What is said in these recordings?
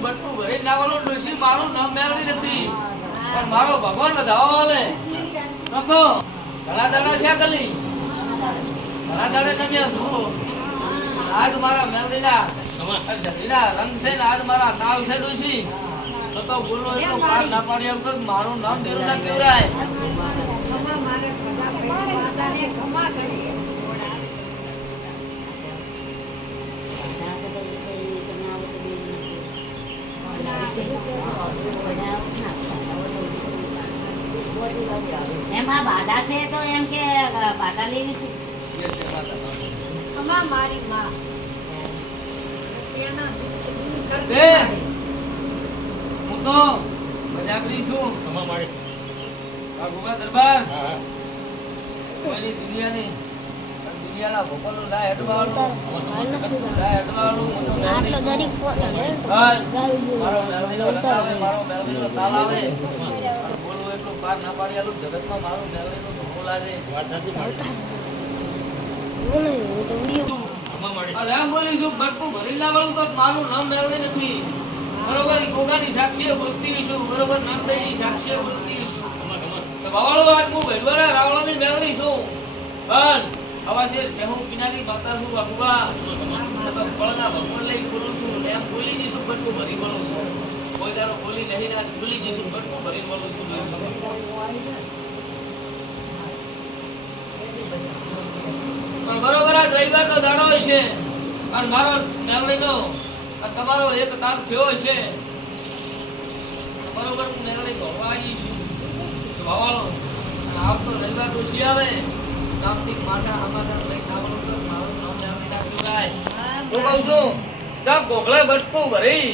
છું બટકું ભરી નાવાનું ડોશી મારું નામ મેળવી નથી પણ મારો ભગવાન વધાવો વાલે નકો ઘણા દાડા છે ગલી ઘણા દાડે કન્યા છું આજ મારા મેળવીના જરીના રંગ છે ને આજ મારા નાવ છે ડોશી તો બોલો એટલો પાર ના પાડી એમ તો મારું નામ દેરું ના કેવરાય મારે બધા વાદાને ખમા કરી એમાં બાધા છે તો એમ કે બાધા લેવી છે ખમા મારી માં એના એ હું તો મજાકરી છું તમા મારી આ ગુગા દરબાર હા કોઈની દુનિયાના ભોપલનું ના હેડવાળું ના હેડવાળું આટલો દરેક મારો મેળવીનો રંગ આવે મારો મેળવીનો તાલ આવે બોલવું એટલું પાર ના પાડી આલું જગતમાં મારું મેળવીનો ધોકો લાગે વાત નથી મારી તમા મારી અરે એમ બોલી છું બટકું ભરી ના વાળું તો મારું નામ મેળવી નથી બરોબર ઈ ગોગાની સાક્ષીએ વૃત્તિ છું બરોબર નામદેવની સાક્ષીએ વૃત્તિ છું તો બાવાળો આજ હું ભેડવાળા રાવળાની મેળવી છું પણ આવા છે સેહુ કિનારી માતા છું બાબુબા તો ફળના ભગવાન લઈ બોલું છું એમ બોલી જઈશું બટકું ભરી બોલું છું કોઈ દાડો બોલી નહીં ના બોલી જઈશું બટકું ભરી બોલું છું પણ બરોબર આ રવિવારનો દાડો છે અને મારો મેળવીનો તમારો એક તાર થયો છે બરોબર હું મેળવી ધોવા આવી છું તો ભાવાળો આવતો રવિવાર ડોશી આવે નામથી માટા હમાસા લઈ ખાવાનું તો મારું નામ મેળવી નાખ્યું ગાય હું કહું છું ત્યાં ગોગલે બટકું ભરી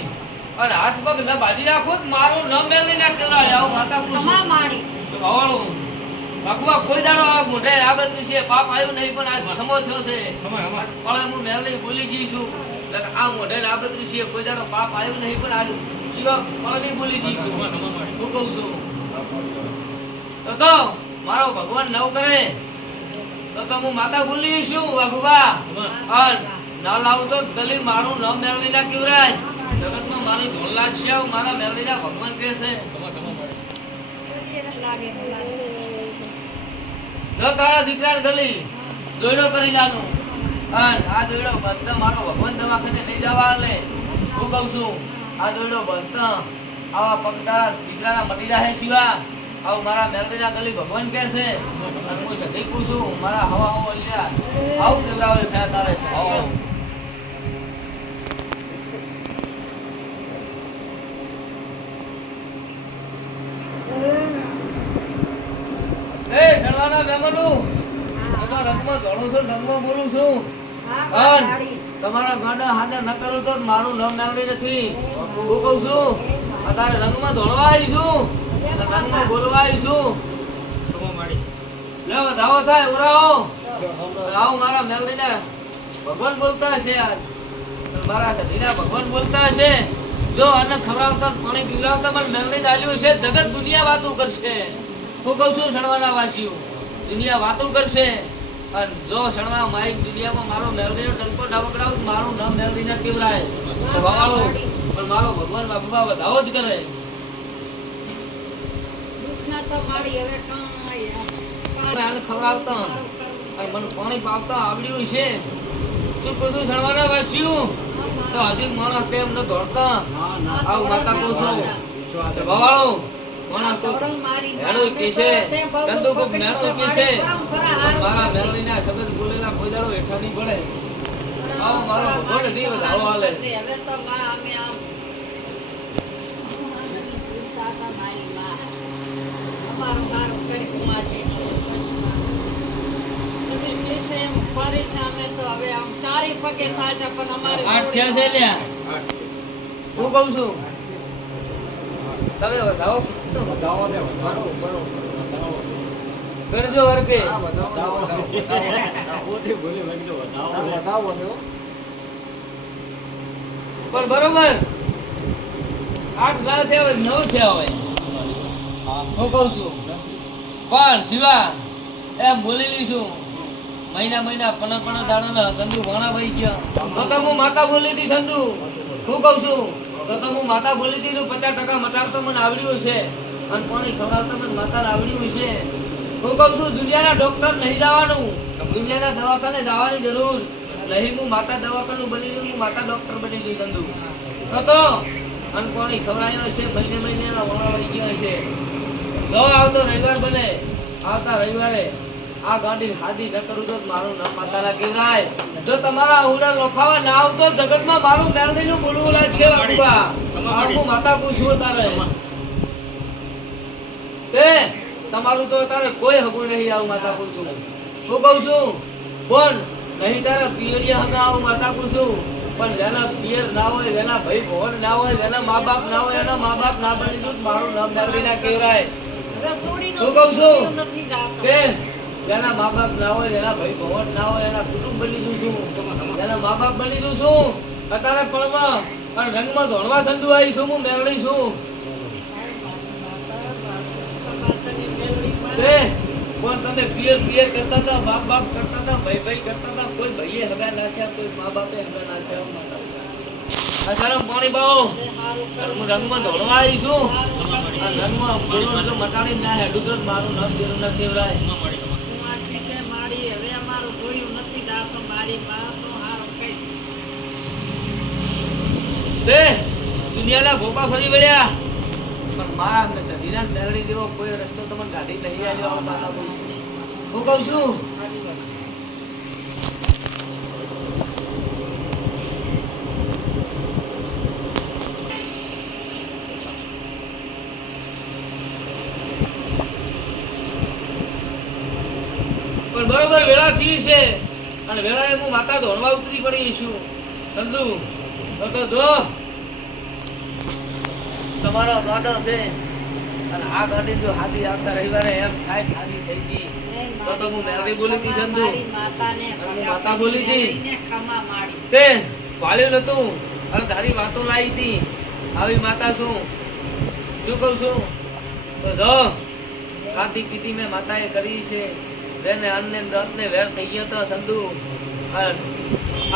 અને હાથ પગ ના બાજી રાખું મારું નામ મેળવી નાખ્યું આવું માતા ખમા પૂછું મારી તો ભાવાળો ભગવા કોઈ દાડો આ મોઢે આગળ વિશે પાપ આવ્યું નહીં પણ આજ સમો થયો છે પણ હું મેળવી બોલી ગઈ છું એટલે આ મોઢે આગળ વિશે કોઈ દાડો પાપ આવ્યું નહીં પણ આજ શિવા પળની બોલી ગઈ છું હું કહું છું તો મારો ભગવાન નવ કરે તો હું માતા બોલી છું ભગવા અને ના લાવું તો દલી મારું નામ મેળવી ના કેવરાય જગતમાં મારી ધોળલા છે મારા મેળવી ના ભગવાન કહે છે લાગે જો તારા દીકરા ગલી દોડો કરી જાનું અને આ દોડો બંધ મારો ભગવાન દવાખાને નહીં જવા લે હું કહું છું આ દોડો બંધ આવા પગતા દીકરાના મટી રહે શિવા આવું મારા મેરડીના ગલી ભગવાન કહે છે અને હું સધી પૂછું મારા હવા હવા લ્યા આવું કેવરાવે છે તારે આવો એ સણવાના મહેમાનો હું તો રંગમાં ઘણું છું રંગમાં બોલું છું હા મારી તમારા ગાડા હાજર ન કરું તો મારું નામ મેળવી નથી હું કહું છું અત્યારે રંગમાં દોડવા આવી છું રંગમાં બોલવા આવી છું તમા મારી લે ધાવો થાય ઉરાવો આવો મારા મેળવીને ભગવાન બોલતા હશે આજ મારા સધીના ભગવાન બોલતા હશે જો અન્ન ખવડાવતા પાણી પીવડાવતા પણ મેળવીને આલ્યું છે જગત દુનિયા વાતો કરશે હું કહું છું સણવાના વાસીઓ દુનિયા વાતો કરશે અને જો સણવા માઈક દુનિયામાં મારો મેળવીનો ટંકો ના પકડાવું મારું નામ મેળવીને કેવરાય સવાળો પણ મારો ભગવાન બાપા વધાવો જ કરે દુખના તો મારી હવે કાંઈ આને ખવડાવતા અને મને પાણી પાવતા આવડ્યું છે શું કહું છું સણવાના વાસીઓ તો હજી માણસ કેમ ન દોડતા આવું માતા કહું છું ભવાળો માણસ તો મેળો કેસે ગંદુ કોક મેળો કેસે મારા મેળવીના શબ્દ બોલેલા કોઈ દાડો હેઠા નહીં પડે આવો મારો ભગવાન દી વધાવો હાલે હવે તો માં અમે આમ મારી માં અમારું મારું કરી કુમા છે તમે જે છે એમ પડી છે અમે તો હવે આમ ચારે પગે થાય છે પણ અમારે આઠ થયા છે લ્યા હું કહું છું તમે વધાવો કરજો વર્ગે પણ બરોબર 8 ના થયા હોય 9 થયા હોય હું કહું છું પણ શિવા એમ બોલી લઈશું મહિના પણ દાડો ના સંધુ ઘણા ભાઈ ગયા તો હું માતા બોલી હતી સંધુ હું કહું છું તો હું માતા બોલી હતી તો 50% મટાડતો મને આવડ્યું છે અને પાણી ખવડાવતા મને માતાને આવડ્યું છે. હું કહું છું દુનિયાના ડોક્ટર નહીં જવાનું, દુનિયાના દવાખાને જવાની જરૂર નહીં. હું માતા દવાખાનું બની ગયું, હું માતા ડોક્ટર બની ગઈ ધંધુ તો અને પાણી ખવડાવ્યો છે, મહિને એના વડા વળી ગયા છે. જો આવતો રવિવાર બને, આવતા રવિવારે આ ગાંડી હાદી ન કરું તો મારું નામ માતાના કહેવાય. જો તમારા ઉડા લોખાવા ના આવતો જગતમાં મારું મેલડીનું બોલવું લાગશે બાબુબા. હું માતા પૂછું તારે તે તમારું તો તારે કોઈ હગું નહીં આવું માતા પૂછું. હું કહું છું બોલ નહીં તારા પિયરિયા હગા આવું માતા પૂછું. પણ જેના પિયર ના હોય, જેના ભાઈ ભોન ના હોય, જેના મા બાપ ના હોય, એના મા બાપ ના બની તો મારું નામ મેલડીના કહેવાય. રસોડીનો હું કહું છું નથી જાતો. કે જેના મા બાપ ના હોય, જેના ભાઈ ભવન ના હોય, એના કુટુંબ બની દઉં છું, જેના મા બાપ બની દઉં છું. અત્યારે પળમાં અને રંગમાં ધોળવા સંધુ આવી છું, હું મેળવી છું. કોણ તમે પિયર કરતા હતા, બાપ બાપ કરતા હતા, ભાઈ કરતા હતા, કોઈ ભાઈએ હગા ના થયા, કોઈ મા બાપે હગા ના થયા. આ શરમ પાણી બાવો હું રંગમાં ધોળવા આવી છું. આ રંગમાં બોલવાનું તો મટાડી ના હેડું તો મારું નામ જરૂર ના કેવરાય. માસી છે મારી, હવે અમારું જોયું નથી જાતો. મારી બા તો હારો કઈ તે દુનિયાના ભોપા ફરી વળ્યા પણ મારા સદીના મેળવી જેવો કોઈ રસ્તો તમને ગાડી લઈ આવ્યો માતા બોલ. હું કહું છું પણ બરોબર વેળા થઈ છે અને વેળાએ હું માતા ધોળવા ઉતરી પડી છું. સમજુ તો જો તમારો ગાડો છે અને આ ગાડી જો હાથી આવતા રવિવારે એમ થાય ખાલી થઈ ગઈ તો હું મેળવી બોલી હતી સમજુ. મારી માતાને માતા બોલી હતી ખમા માડી તે વાલ્યું નતું અને તારી વાતો લાવી હતી. આવી માતા શું કહું છું તો જો ખાતી પીતી મેં માતાએ કરી છે. તેને અન્ને રત્ને વેર થઈ ગયો તો સંધુ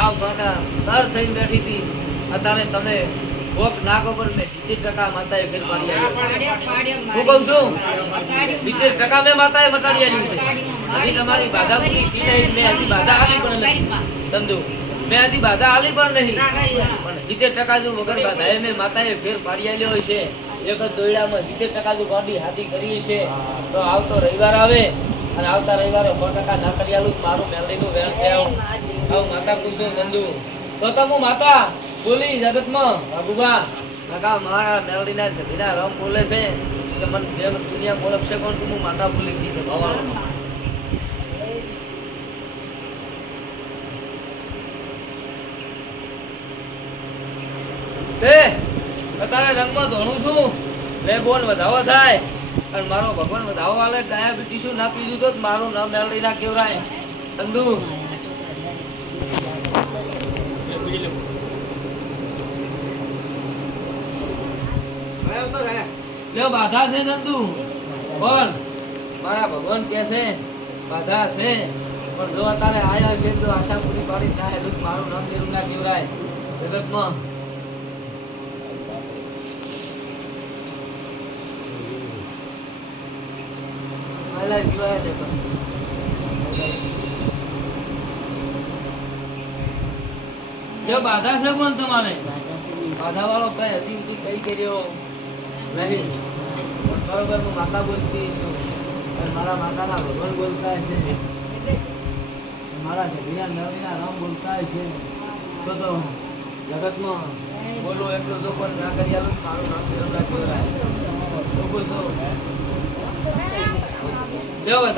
આવ માતા તર થઈને બેઠી હતી. અત્યારે તમે ભોગ નાખો પર મેં 70% માતાએ ઘર પાડી હું કહું છું 70% મેં માતાએ મટાડી આવ્યું છે. હજી તમારી બાધા પૂરી થઈ નહીં, મેં હજી બાધા આલી પણ નહીં સંધુ, મેં હજી બાધા આલી પણ નહીં. પણ 70% જો વગર બાધાએ મેં માતાએ ઘર પાડી આવ્યો છે. એક જ દોયડામાં 70% જો ગાડી હાથી કરી છે. તો આવતો રવિવાર આવે અને આવતા રવિવારે 100% ના કરી આલું મારું મેલડીનું વેર છે. આવું માતા પૂછો સંધુ તો હું માતા બોલી જગતમાં બાબુબા કાકા મારા મેલડીના સભીના રમ બોલે છે કે મને જેમ દુનિયા ઓળખશે કોણ તું હું માતા બોલી ગઈ છે ભવાળો. તે અત્યારે રંગમાં ધોણું છું લે બોલ વધાવો થાય અને મારો ભગવાન વધાવો વાલે ડાયાબિટીસ ના પીધું તો મારું નામ મેલડી ના કેવરાય સંધુ. લે બાધા છે સંધુ બોલ મારા ભગવાન કે છે બાધા છે પણ જો અત્યારે આયા છે તો આશા પૂરી પાડી થાય તો મારું નામ મેલડી ના કેવરાય જગતમાં. બાધા છે કોણ તમારે બાધા વાળો કઈ હજી કઈ કર્યો નહીં પણ બરોબર હું માતા બોલતી છું અને મારા માતાના ભગવાન બોલતા છે, મારા સભીના નવીના રામ બોલતા છે. તો જગતમાં બોલો એટલું જો પણ ના કરી આલું મારું નામ દેવડા કહેવાય.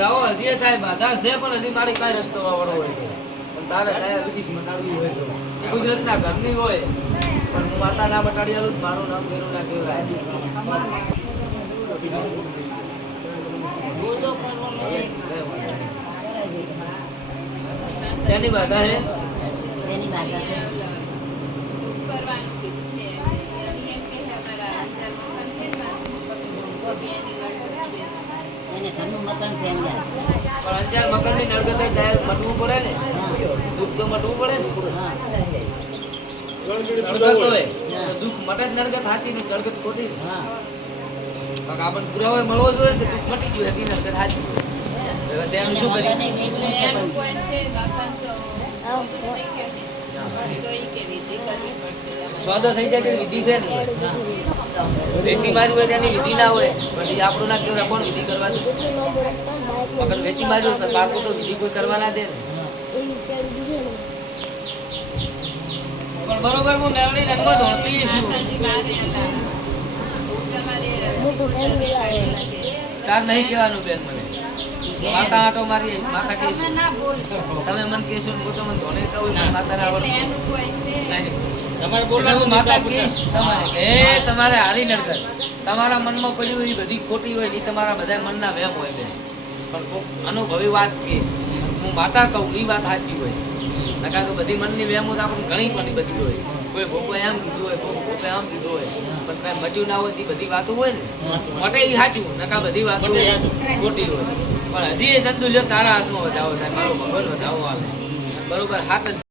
જાઓ હજી થાય બાધા છે પણ હજી મારી કઈ રસ્તો વાળો હોય પણ તારે ડાયાબિટીસ મટાડવી હોય તો ગુજરાતના ઘરની હોય પણ હું માતા ના મટાડી આલું મારું નામ દેવડા કહેવાય. તેની બાધા હે એની બાધા છે. એને ઘરનું મકાન છે એમ જાય. પણ અત્યારે મકાનની નડગત મટવું પડે ને, દુઃખ તો મટવું પડે ને. હા. નડગત હોય દુઃખ મટે જ નડગત સાચી ને નડગત ખોટી. હા કાકા આપણને પુરાવો મળવો જોઈએ ને કે દુઃખ મટી ગયું હતી નડગત સાચી. હવે પછી એનું શું કરીએ? બધાને વેચવું છે એનું બધું. કોઈ છે બાકાન તો સોદું થઈ ગયું ને. તો ઈ કે વિધિ કરવી પડશે એમાં. સોદો થઈ જાય કે વિધિ છે ને વેચી મારી હોય તેની વિધિ ના હોય પછી આપણું ના કેવડા કોણ વિધિ કરવા દે? મગર વેચી માર્યું તો પાકું તો વિધિ કોઈ કરવા ના દે ને. પણ બરોબર હું મેળવી રંગમાં દોડતી છું. માતાજી મારે એલા. હું તમારી તાર નહીં કહેવાનું બેન મને. માતા આટો મારી આવીશ. માતા તમે કહીશું ના બોલશો. તમે મને કહેશો ને હું તમને ધોણે કહું મને માતાને એટલે આવડતું એનું કોઈ છે નહીં. તમારે એટલે બોલવાનું હું માતા નથી કહીશ તમારે કે એ તમારે હારી નડગત તમારા મનમાં પડ્યું હોય એ બધી ખોટી હોય એ તમારા બધા મનના વહેમ હોય બેન. પણ કોક અનુભવી વાત કે હું માતા કહું એ વાત સાચી હોય. નકા તો બધી મનની વહેમો તો આપણને ઘણી બધી બધી હોય. કોઈ ભોપો એમ કીધું હોય કોઈ ભોપે આમ કીધું હોય પણ કાંઈ મટ્યું ના હોય તે બધી વાતો હોય ને મટે એ સાચું નકા બધી વાતો ખોટી હોય. પણ હજી એ ચંદુ લ્યો તારા હાથમાં વધાવો થાય મારો ભગવાન વધાવો હાલે બરોબર હાથ જ